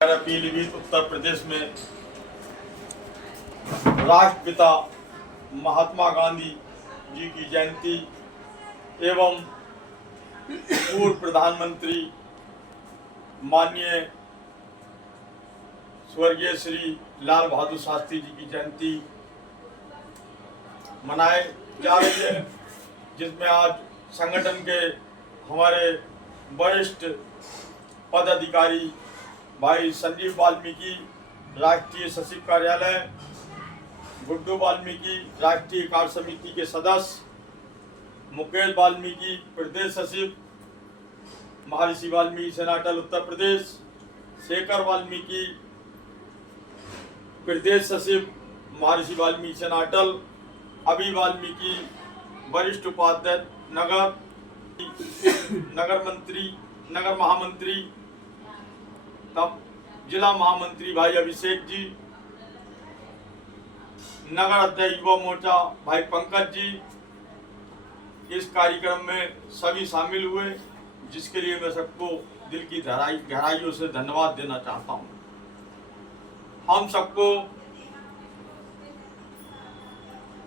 पीलीभीत उत्तर प्रदेश में राष्ट्रपिता महात्मा गांधी जी की जयंती एवं पूर्व प्रधानमंत्री माननीय स्वर्गीय श्री लाल बहादुर शास्त्री जी की जयंती मनाए जा रही है, जिसमें आज संगठन के हमारे वरिष्ठ पदाधिकारी भाई संजीव वाल्मीकि राष्ट्रीय सचिव कार्यालय, गुड्डू वाल्मीकि राष्ट्रीय कार्य समिति के सदस्य, मुकेश वाल्मीकि प्रदेश सचिव महर्षि वाल्मीकि सेनाटल उत्तर प्रदेश, शेखर वाल्मीकि प्रदेश सचिव महर्षि वाल्मीकि सेनाटल, अभी वाल्मीकि वरिष्ठ उपाध्यक्ष नगर महामंत्री तब जिला महामंत्री भाई अभिषेक जी, नगर अध्यक्ष युवा मोर्चा भाई पंकज जी इस कार्यक्रम में सभी शामिल हुए, जिसके लिए मैं सबको दिल की गहराइयों से धन्यवाद देना चाहता हूं। हम सबको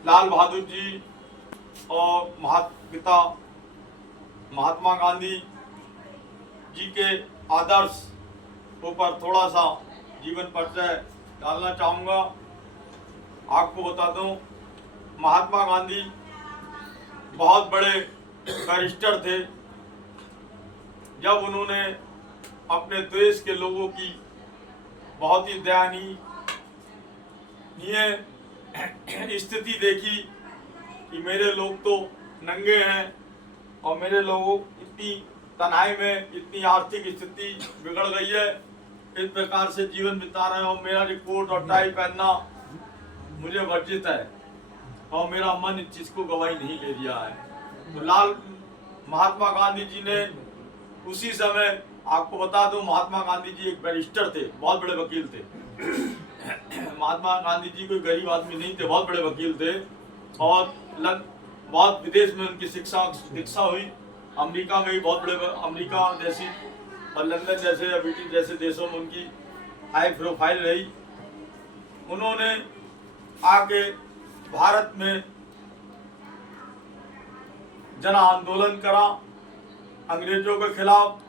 लाल बहादुर जी और महात्मा गांधी जी के आदर्श ऊपर थोड़ा सा जीवन परिचय डालना चाहूँगा। आपको बता दूं, महात्मा गांधी बहुत बड़े बैरिस्टर थे। जब उन्होंने अपने देश के लोगों की बहुत ही दयनीय स्थिति देखी कि मेरे लोग तो नंगे हैं और मेरे लोगों इतनी तन्हाई में, इतनी आर्थिक स्थिति बिगड़ गई है, इस प्रकार से जीवन बिता रहे हैं और मेरा जो कोट और टाई पहनना मुझे वर्जित है और मेरा मन इस चीज को गवाही नहीं ले दिया है। तो महात्मा गांधी जी ने उसी समय, आपको बता दूं, महात्मा गांधी जी एक बैरिस्टर थे, बहुत बड़े वकील थे। महात्मा गांधी जी कोई गरीब आदमी नहीं थे, बहुत बड़े वकील थे और बहुत विदेश में उनकी शिक्षा हुई। अमेरिका में भी बहुत बड़े, अमेरिका जैसी और लंदन जैसे या ब्रिटेन जैसे देशों में उनकी हाई प्रोफाइल रही। उन्होंने आके भारत में जन आंदोलन करा अंग्रेजों के खिलाफ,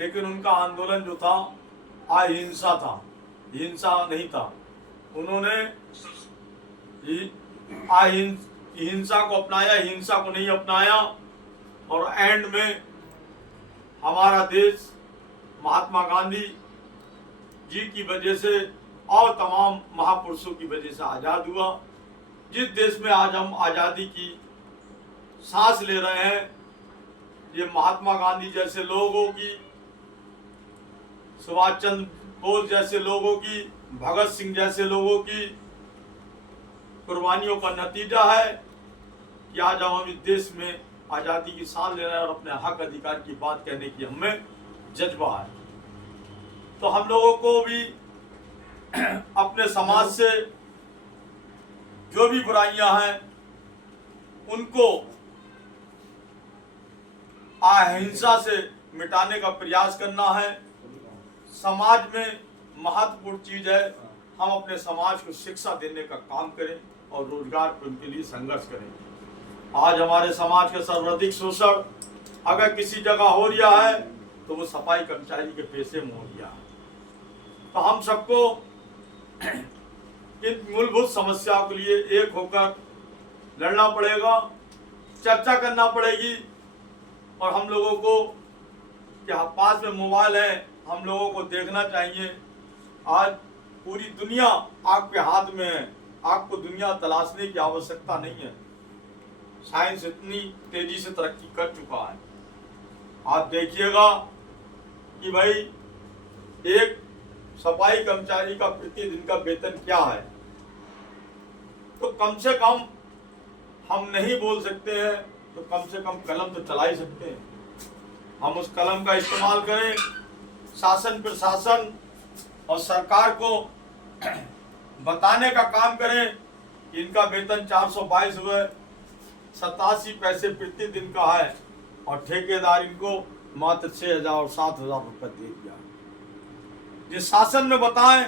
लेकिन उनका आंदोलन जो था अहिंसा था, हिंसा नहीं था। उन्होंने हिंसा को अपनाया, हिंसा को नहीं अपनाया और एंड में हमारा देश महात्मा गांधी जी की वजह से और तमाम महापुरुषों की वजह से आज़ाद हुआ। जिस देश में आज हम आज़ादी की सांस ले रहे हैं, ये महात्मा गांधी जैसे लोगों की, सुभाष चंद्र बोस जैसे लोगों की, भगत सिंह जैसे लोगों की कुर्बानियों का नतीजा है कि आज हम इस देश में आज़ादी की सांस ले रहे हैं और अपने हक अधिकार की बात कहने की हमें जज्बा है। तो हम लोगों को भी अपने समाज से जो भी बुराइयां हैं उनको अहिंसा से मिटाने का प्रयास करना है। समाज में महत्वपूर्ण चीज है, हम अपने समाज को शिक्षा देने का काम करें और रोजगार पर उनके लिए संघर्ष करें। आज हमारे समाज का सर्वाधिक शोषण अगर किसी जगह हो रहा है तो वो सफाई कर्मचारी के पेशे में हो रहा है। तो हम सबको इन मूलभूत समस्याओं के लिए एक होकर लड़ना पड़ेगा, चर्चा करना पड़ेगी। और हम लोगों को क्या पास में मोबाइल है, हम लोगों को देखना चाहिए। आज पूरी दुनिया आपके हाथ में है, आपको दुनिया तलाशने की आवश्यकता नहीं है। साइंस इतनी तेजी से तरक्की कर चुका है। आप देखिएगा कि भाई एक सफाई कर्मचारी का प्रतिदिन का वेतन क्या है, तो कम से कम हम नहीं बोल सकते हैं तो कम से कम कलम तो चला ही सकते हैं। हम उस कलम का इस्तेमाल करें, शासन प्रशासन और सरकार को बताने का काम करें कि इनका वेतन 422 हुए 87 पैसे प्रतिदिन का है और ठेकेदार इनको मात्र 6,000 और 7,000 रुपये दे दिया। जिस शासन में बताएं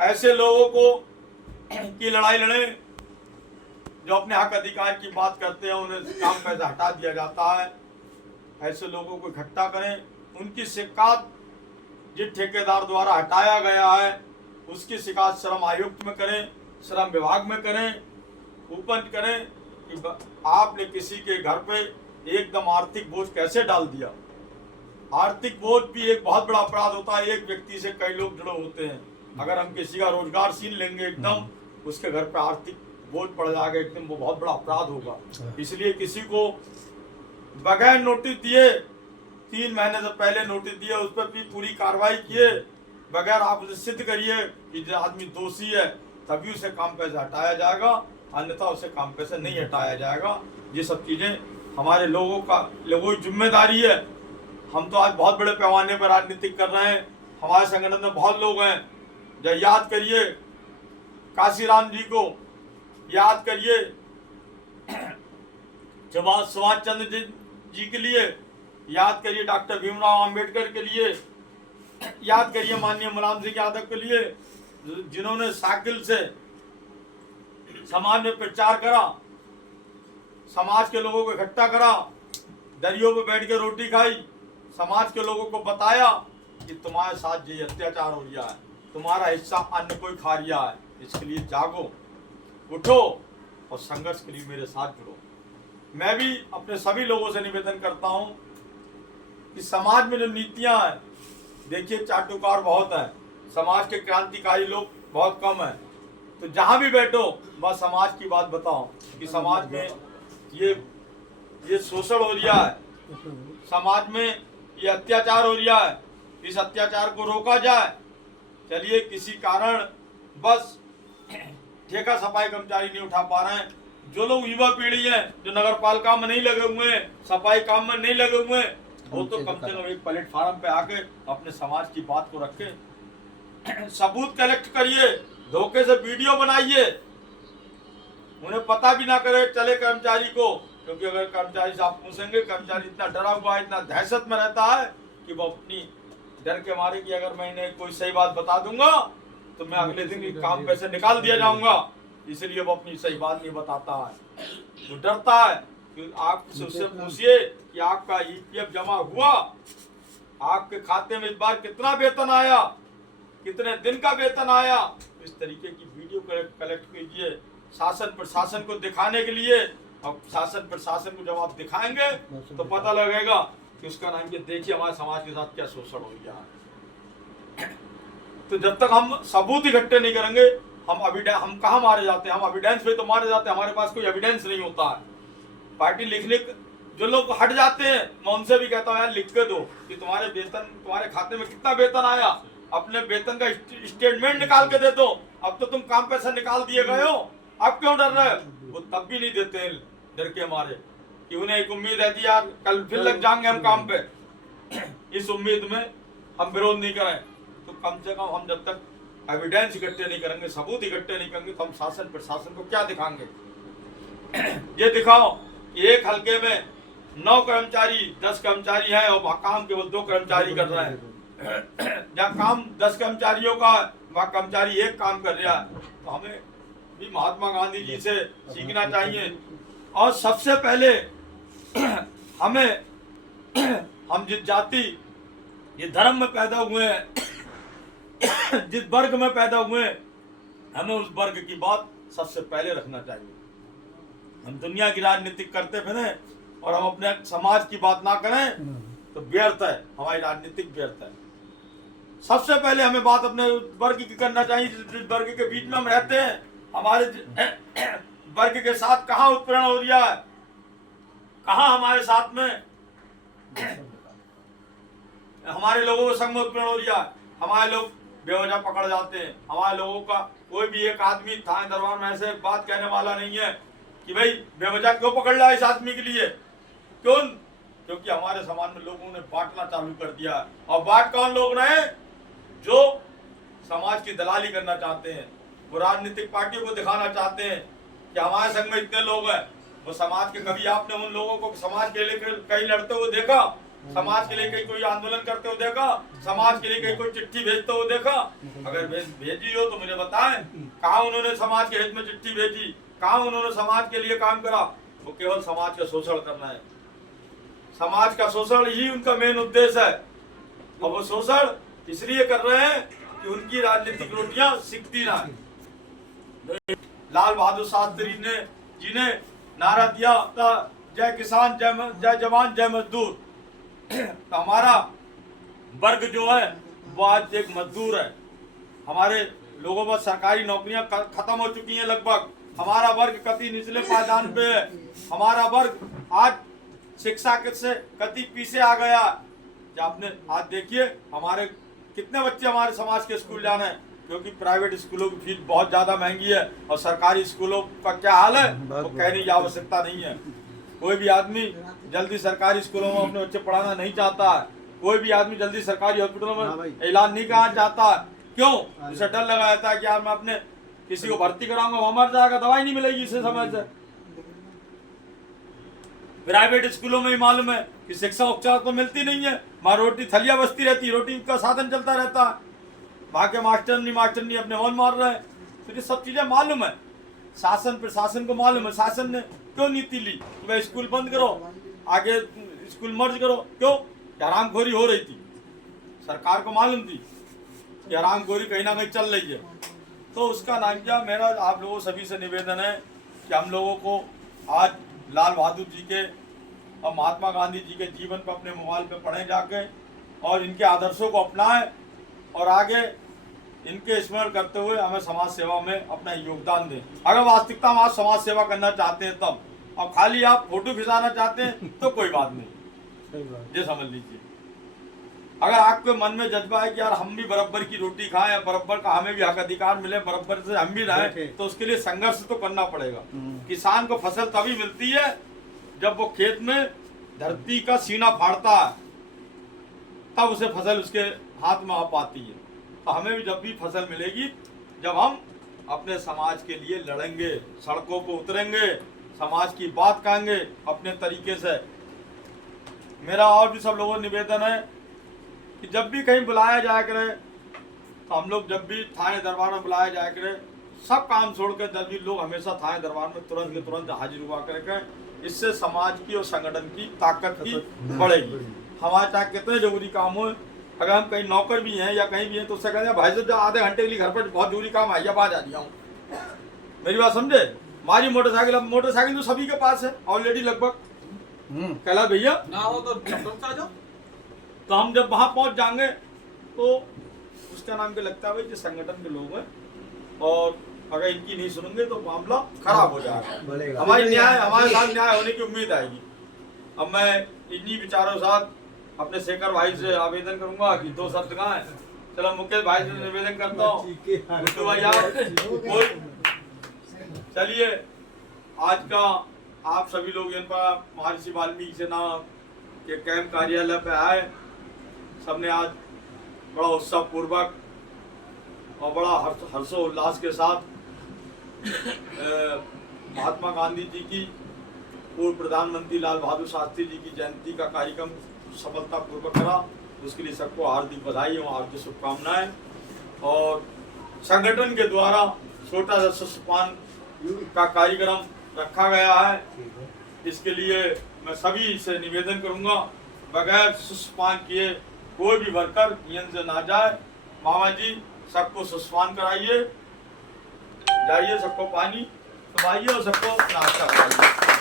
ऐसे लोगों को की लड़ाई लड़ें। जो अपने हक अधिकार की बात करते हैं उन्हें काम पैसा हटा दिया जाता है। ऐसे लोगों को इकट्ठा करें, उनकी शिकायत जिस ठेकेदार द्वारा हटाया गया है उसकी शिकायत श्रम आयुक्त में करें, श्रम विभाग में करें, ऊपर करें कि आपने किसी के घर पे एकदम आर्थिक बोझ कैसे डाल दिया। आर्थिक बोझ भी एक बहुत बड़ा अपराध होता है, एक व्यक्ति से कई लोग जुड़े होते हैं। अगर हम किसी का रोजगार छीन लेंगे एकदम, उसके घर पे आर्थिक बोझ पड़ जाएगा एकदम, वो बहुत बड़ा अपराध होगा। इसलिए किसी को बगैर नोटिस दिए 3 महीने से पहले नोटिस दिए, उस पर भी पूरी कार्रवाई किए बगैर आप उसे सिद्ध करिए कि जो आदमी दोषी है तभी उसे काम पे से हटाया जाएगा, अन्यथा उसे काम पे से नहीं हटाया जाएगा। ये सब चीजें हमारे लोगों की जिम्मेदारी है। हम तो आज बहुत बड़े पैमाने पर राजनीतिक कर रहे हैं, हमारे संगठन में बहुत लोग हैं। जब याद करिए काशीराम जी को, याद करिए सुभाष चंद्र जी के लिए, याद करिए डॉक्टर भीमराव अंबेडकर के लिए, याद करिए माननीय मुलायम सिंह यादव के लिए, जिन्होंने साइकिल से समाज में प्रचार करा, समाज के लोगों को इकट्ठा करा, दरियों पे बैठ के रोटी खाई, समाज के लोगों को बताया कि तुम्हारे साथ ये अत्याचार हो रहा है, तुम्हारा हिस्सा अन्य कोई खा रहा है, इसके लिए जागो, उठो और संघर्ष के लिए मेरे साथ जुड़ो। मैं भी अपने सभी लोगों से निवेदन करता हूं कि समाज में जो नीतियां हैं, देखिए चाटुकार बहुत है, समाज के क्रांतिकारी लोग बहुत कम है, तो जहां भी बैठो बस समाज की बात बताओ कि समाज में ये शोषण हो रहा है, समाज में ये अत्याचार हो रहा है, इस अत्याचार को रोका जाए। चलिए किसी कारण बस ठेका सफाई कर्मचारी नहीं उठा पा रहे हैं, जो लोग युवा पीढ़ी है जो नगर पालिका में नहीं लगे हुए हैं, सफाई काम में नहीं लगे हुए हैं, वो तो कम से कम एक प्लेटफार्म पे आके अपने समाज की बात को रखे, सबूत कलेक्ट करिए, धोखे से वीडियो बनाइए, उन्हें पता भी ना करे चले कर्मचारी को, क्योंकि अगर कर्मचारी से आप पूछेंगे, कर्मचारी इतना डरा हुआ है, इतना दहशत में रहता है कि वो अपनी डर के मारे कि अगर मैं इन्हें कोई सही बात बता दूंगा तो मैं अगले दिन काम पे से निकाल दिया जाऊंगा, इसलिए वो अपनी सही बात नहीं बताता है। वो डरता है कि आप उससे पूछिए कि आपका ईपीएफ जमा हुआ, आपके खाते में इस बार कितना वेतन आया, कितने दिन का वेतन आया, इस तरीके की वीडियो कलेक्ट कीजिए शासन प्रशासन को दिखाने के लिए। अब शासन प्रशासन को जब आप दिखाएंगे तो पता लगेगा कि उसका नाम ये देखिए हमारे समाज के साथ क्या शोषण हो गया है। तो जब तक हम सबूत इकट्ठे नहीं करेंगे, हम कहाँ मारे जाते हैं, हम एविडेंस पे तो मारे जाते हैं, हमारे पास कोई एविडेंस नहीं होता है। पार्टी लिखने जो लोग हट जाते हैं, मैं उनसे भी कहता हूँ यार लिख के दो कि तुम्हारे वेतन, तुम्हारे खाते में कितना वेतन आया, अपने वेतन का स्टेटमेंट निकाल के दे दो। अब तो तुम काम पैसा निकाल दिए गए हो, अब क्यों डर रहे हो? वो तब भी नहीं देते हैं डर के मारे कि उन्हें एक उम्मीद रहती है यार कल फिर लग जाएंगे हम काम पे, इस उम्मीद में हम विरोध नहीं करें। तो कम से कम हम जब तक एविडेंस इकट्ठे नहीं करेंगे, सबूत इकट्ठे नहीं करेंगे, तो हम शासन प्रशासन को क्या दिखाएंगे? ये दिखाओ कि एक हल्के में 9 कर्मचारी 10 कर्मचारी हैं और काम केवल 2 कर्मचारी कर रहे हैं। जहाँ काम 10 कर्मचारियों का वहाँ कर्मचारी 1 काम कर रहा है। तो हमें भी महात्मा गांधी जी से सीखना चाहिए। और सबसे पहले हम जिस जाति, जिस धर्म में पैदा हुए हैं, जिस वर्ग में पैदा हुए हैं, हमें उस वर्ग की बात सबसे पहले रखना चाहिए। हम दुनिया की राजनीति करते फिरे और हम अपने समाज की बात ना करें तो व्यर्थ है, हमारी राजनीतिक व्यर्थ है। सबसे पहले हमें बात अपने वर्ग की करना चाहिए, जिस वर्ग के बीच में हम रहते हैं। हमारे वर्ग के साथ कहाँ उत्पीड़न हो रहा है, कहाँ हमारे साथ में हमारे लोगों के संग में उत्पीड़न हो रहा है। हमारे लोग बेवजह पकड़ जाते हैं। हमारे लोगों का कोई भी एक आदमी थाने दरबार में ऐसे बात कहने वाला नहीं है कि भाई बेवजह क्यों पकड़ रहा है इस आदमी के लिए, क्यों? क्योंकि हमारे समाज में लोगों ने बांटना चालू कर दिया है। और बांट कौन लोग रहे? जो समाज की दलाली करना चाहते हैं, वो राजनीतिक पार्टियों को दिखाना चाहते हैं कि हमारे संग में इतने लोग हैं। वो समाज के, कभी आपने उन लोगों को समाज के लिए कहीं लड़ते हुए देखा? समाज के लिए कहीं कोई आंदोलन करते हो देखा? समाज के लिए कहीं कोई चिट्ठी भेजते हो देखा? अगर भेजी हो तो मुझे बताएं, कहाँ उन्होंने समाज के हित में चिट्ठी भेजी, कहाँ उन्होंने समाज के लिए काम करा? वो केवल समाज का शोषण करना है। समाज का शोषण ही उनका मेन उद्देश्य है, और वो शोषण इसलिए कर रहे हैं कि उनकी राजनीतिक रोटियां सिकती ना है। लाल बहादुर शास्त्री जी ने नारा दिया था, जय किसान, जय जवान, जय मजदूर। तो हमारा वर्ग जो है वो आज एक मजदूर है। हमारे लोगों पर सरकारी नौकरियां खत्म हो चुकी हैं लगभग। हमारा वर्ग कति निचले पायदान पे है। हमारा वर्ग आज शिक्षा से कति पीछे आ गया। क्या आपने आज देखिए हमारे कितने बच्चे हमारे समाज के स्कूल जाने हैं, क्योंकि प्राइवेट स्कूलों की फीस बहुत ज्यादा महंगी है, और सरकारी स्कूलों का क्या हाल है वो कहने की आवश्यकता नहीं है। कोई भी आदमी जल्दी सरकारी स्कूलों में अपने बच्चे पढ़ाना नहीं चाहता है। कोई भी आदमी जल्दी सरकारी हॉस्पिटलों में इलाज नहीं कराना चाहता। क्यों? उसे डर लगा रहता है कि यार मैं अपने किसी को भर्ती कराऊंगा, वो मर जाएगा, दवाई नहीं मिलेगी इसे समय से। प्राइवेट स्कूलों में ही मालूम है कि शिक्षा उपचार तो मिलती नहीं है, वहां रोटी थलिया बसती रहती, रोटी का साधन चलता रहता है। वहां के मास्टरनी अपने मन मार रहे हैं। तो ये सब चीजें मालूम है, शासन प्रशासन को मालूम है। शासन ने क्यों नीति ली कि भाई स्कूल बंद करो, आगे स्कूल मर्ज करो? क्यों? हरामखोरी हो रही थी, सरकार को मालूम थी कि हरामखोरी कहीं ना कहीं चल रही है। तो उसका नाम क्या, मेरा आप लोगों सभी से निवेदन है कि हम लोगों को आज लाल बहादुर जी के और महात्मा गांधी जी के जीवन पर अपने मोबाइल पे पढ़ें जाके, और इनके आदर्शों को अपनाएं, और आगे इनके स्मरण करते हुए हमें समाज सेवा में अपना योगदान दें। अगर वास्तविकता में आप समाज सेवा करना चाहते हैं तब, और खाली आप फोटो खिंचाना चाहते हैं तो कोई बात नहीं, ये समझ लीजिए। अगर आपके मन में जज्बा है कि यार हम भी बराबर की रोटी खाएं, बराबर का हमें भी हक अधिकार मिले, बराबर से हम भी रहें, तो उसके लिए संघर्ष तो करना पड़ेगा। किसान को फसल तभी मिलती है जब वो खेत में धरती का सीना फाड़ता है, तब उसे फसल उसके हाथ में आ पाती है। तो हमें भी जब भी फसल मिलेगी जब हम अपने समाज के लिए लड़ेंगे, सड़कों पर उतरेंगे, समाज की बात कहेंगे अपने तरीके से। मेरा और भी सब लोगों को निवेदन है कि जब भी कहीं बुलाया जाया करे, तो हम लोग जब भी थाने दरबार में बुलाया जाया करे, सब काम छोड़कर जब भी लोग हमेशा थाने दरबार में तुरंत के तुरंत हाजिर हुआ करें। इससे समाज की और संगठन की ताकत की बढ़ेगी। हमारे चाहे कितने जरूरी काम हो, अगर हम कहीं नौकर भी हैं या कहीं भी हैं तो उससे कहते हैं भाई साहब आधे घंटे के लिए घर पर बहुत जरूरी काम है, या बाद आ जाऊँ। मेरी बात समझे? हमारी मोटरसाइकिल तो सभी के पास है ऑलरेडी लगभग। कैलाश भैया ना हो तो आ जाओ। तो हम जब वहां पहुंच जाएंगे तो उसका नाम क्या लगता है भाई, जो संगठन के लोग हैं, और अगर इनकी नहीं सुनेंगे तो मामला खराब हो जाएगा। हमारे साथ न्याय होने की उम्मीद आएगी। अब मैं इन्हीं विचारों के साथ अपने शेखर भाई से आवेदन करूंगा कि 2 शब्द कहें। चलो मुकेश भाई से निवेदन करता हूँ, भाई आप चलिए। आज का आप सभी लोग इन पर महर्षि वाल्मीकि सेना के कैंप कार्यालय पे आए, सबने आज बड़ा उत्साह पूर्वक और बड़ा हर्षोल्लास के साथ महात्मा गांधी जी की, पूर्व प्रधानमंत्री लाल बहादुर शास्त्री जी की जयंती का कार्यक्रम सफलता पूर्वक करा। उसके लिए सबको हार्दिक बधाई और हार्दिक शुभकामनाएं। और संगठन के द्वारा छोटा सा शिष्यपान का कार्यक्रम रखा गया है। इसके लिए मैं सभी से निवेदन करूंगा, बगैर शिष्यपान किए कोई भी वर्कर नियम से ना जाए। मामा जी सबको शिष्यपान कराइए, जाइए सबको पानी पिलाइए और सबको नाश्ता कराइए।